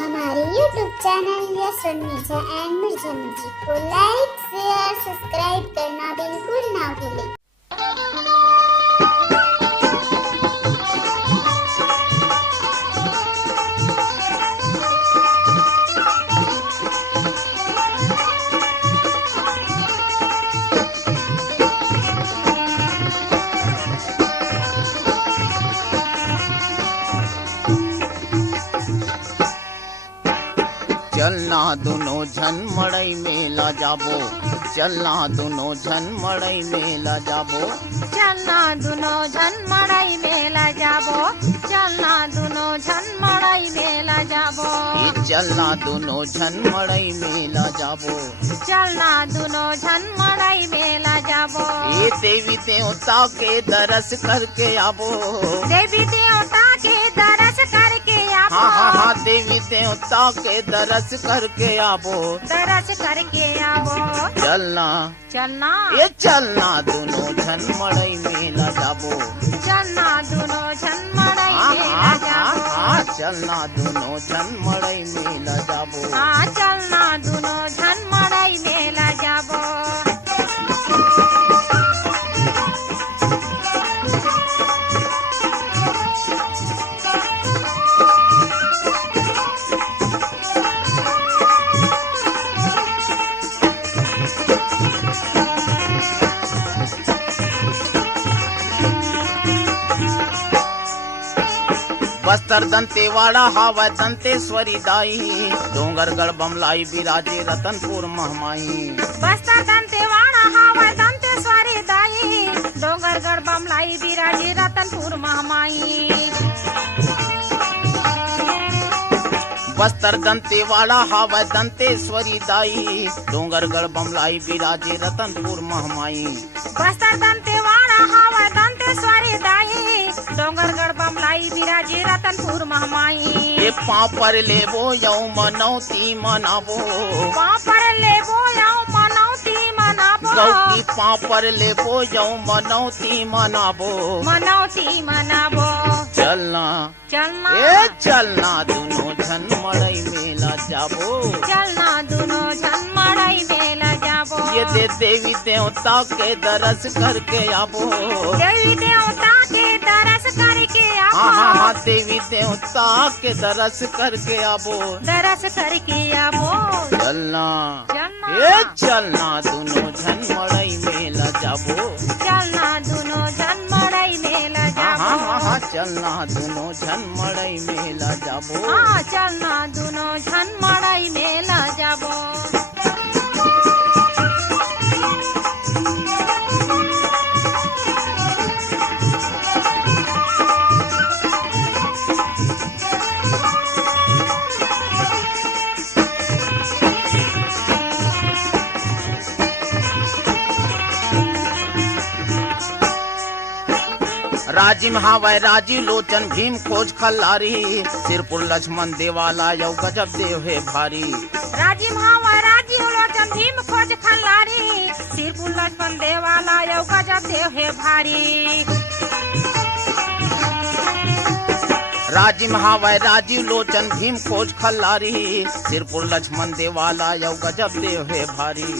हमारे YouTube channel yes media and Mirza music को लाइक, share, subscribe करना बिल्कुल ना भूलें। चलना दोनों झन मड़ई मेला जाबो, चलना दोनों झन मड़ई मेला जाबो, चलना दुनो झन मड़ई मेला जाबो, चलना दुनो झन मड़ई मेला जाबो, चलना दोनों झन मड़ई मेला जाबो, चलना दुनो झन मड़ई मेला जाबो। ये देवी देवता के दरस करके आबो, देवी देवता के दरस करके आबो, हाँ देवी देवता के दरस करके आबो, दरस करके आबो। चलना चलना ये चलना दोनों झन मड़ई मेला जाबो, चलना दुनो झन मड़ई मेला जाबो, चलना दोनों झन मड़ई मेला जाबो, चलना दुनो झन मड़ई मेला जाबो। बस्तर दंतेवाड़ा हावै दंतेश्वरी दाई, डोंगरगढ़ बमलाई बिराजे रतनपुर महमाई। बस्तर दंतेवाड़ा हावै दंतेश्वरी दाई, डोंगरगढ़ बमलाई बिराजे रतनपुर महमाई। बस्तर दंतेवाड़ा हावै दंतेश्वरी दाई, डोंगरगढ़ बमलाई बिराजे रतनपुर महमाई। बस्तर दंतेवाड़ा हावै दंतेश्वरी दाई, डोंगरगढ़ बमलाई बिराजे रतनपुर महमाई। ये पाँव पर लेबो यौ मनौती मनाबो, पाँव पर लेबो यौ मनौती मनाबो, गौती पाँव पर लेबो यौ मनौती मनाबो, मनौती मनाबो। चलना चलना ए चलना दोनों झन मड़ई मेला जाबो, चलना दुनो झन मड़ई मेला जाबो। ये दे देवी देवता के दरस करके आबो, देवी देवता के दरस करके आबो, हाँ देवी देवता के दरस करके आबो, दरस करके आबो। चलना चलना ए चलना दोनों झन मड़ई मेला जाबो, चलना दुनो झन मड़ई मेला जाबो, चलना दोनों झन मड़ई मेला जाबो। चलना दुनो झन मड़ई मेला जाबो। राजिम हावै राजीव लोचन भीम खोज खल्लारी, सिरपुर लक्ष्मण देवाला यौ गजब देव है भारी। राजीव हावै राजीव लोचन भीम खोज खल्लारी, सिरपुर लक्ष्मण देवाला यौ गजब देव है भारी। राजिम हावै राजीव लोचन भीम खोज खल्लारी, सिरपुर लक्ष्मण देवाला यौ गजब देव है भारी।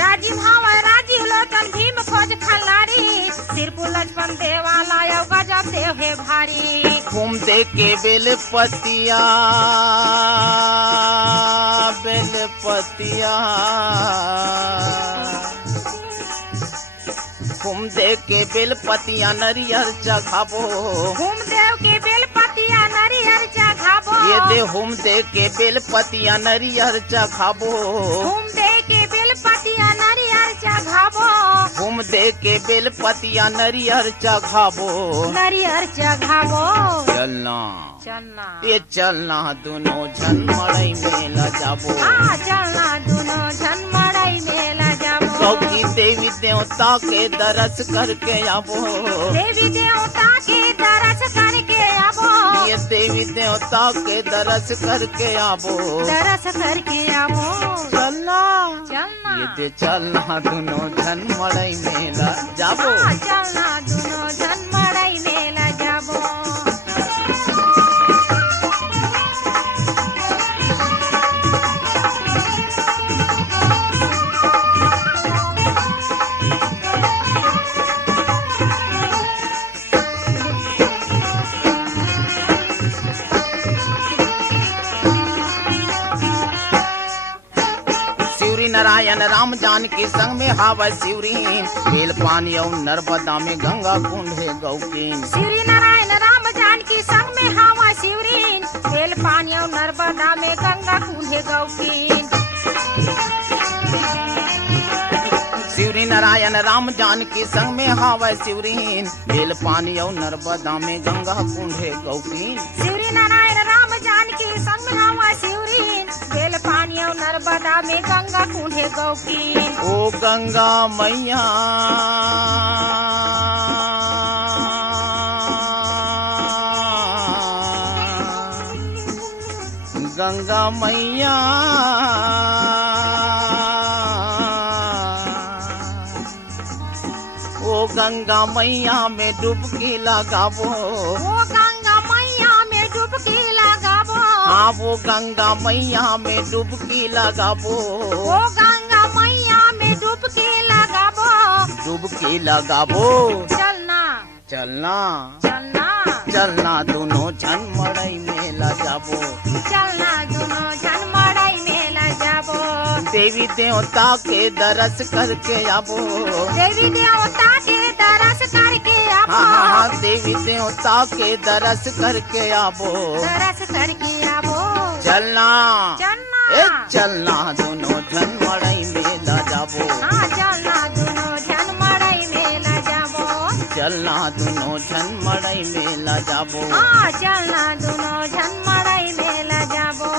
राजीव हावै राजीव लोचन भीम खोज खल्लारी, सिरपुर लक्ष्मण देवाला यौ गजब देव है भारी। घूम दे के बेलपतिया बेलपतिया, घूम दे के बेलपतिया नरियर चघाबो, घूम देव के बेलपतिया नरियर चघाबो, ये दे हुम दे के बेलपतिया नरियर चघाबो, घूम दे के बेलपतिया नरियर चघाबो, घूम दे के बेलपतिया नरियर चघाबो, नरियर चघाबो। चलना चलना ये चलना दोनों झन मड़ई मेला जाबो, चलना दुनो झन मड़ई मेला जाबो। गौकी देवी देवता के दरस करके आबो, देवी देवता के दरस करके आबो, ये देवी देवता के दरस करके आबो, दरस करके आबो। चलना चलना ये दे चलना दोनों झन मड़ई मेला जाबो, चलना दुनो झन मड़ई मेला जाबो। नारायण राम जानकी संग में हावै शिवरीन, बेल पानी और नर्मदा में गंगा कुंड है गौकीन। श्री नारायण राम जानकी संग में हावा शिवरीन, बेल पानी और नर्मदा में गंगा कुंड है गौकीन। शिवरी नारायण राम जानकी संग में हावै शिवरीन, बेल पानी और नर्मदा में गंगा कुंड है गौकीन। श्री नारायण राम जानकी संग में हावा शिवरीन, बेल पानी और नर्मदा में गंगा कुंड है गौकीन। ओ गंगा मैया गंगा मैया ओ गंगा मैया में डुबकी लगाबो, वो गंगा मैया में डुबकी लगाबो, हाँ वो गंगा मैया में डुबकी लगाबो, वो गंगा मैया में डुबकी लगाबो। डुबकी लगाबो। चलना चलना चलना चलना दोनों जन मड़ई मेला जाबो, चलना दोनों जन मड़ई मेला जाबो। देवी देवता के दरस करके आबो, देवी देवता के दरस करके आबो, हाँ हाँ हाँ देवी देवता के दरस करके आबो। दरस करके आबो। चलना चलना ए चलना दोनों जन मड़ई मेला जाबो, हाँ चलना दोनों जन मड़ई मेला जाबो, चलना दोनों जन मड़ई मेला जाबो। हाँ चलना दोनों जन मड़ई मेला जाबो।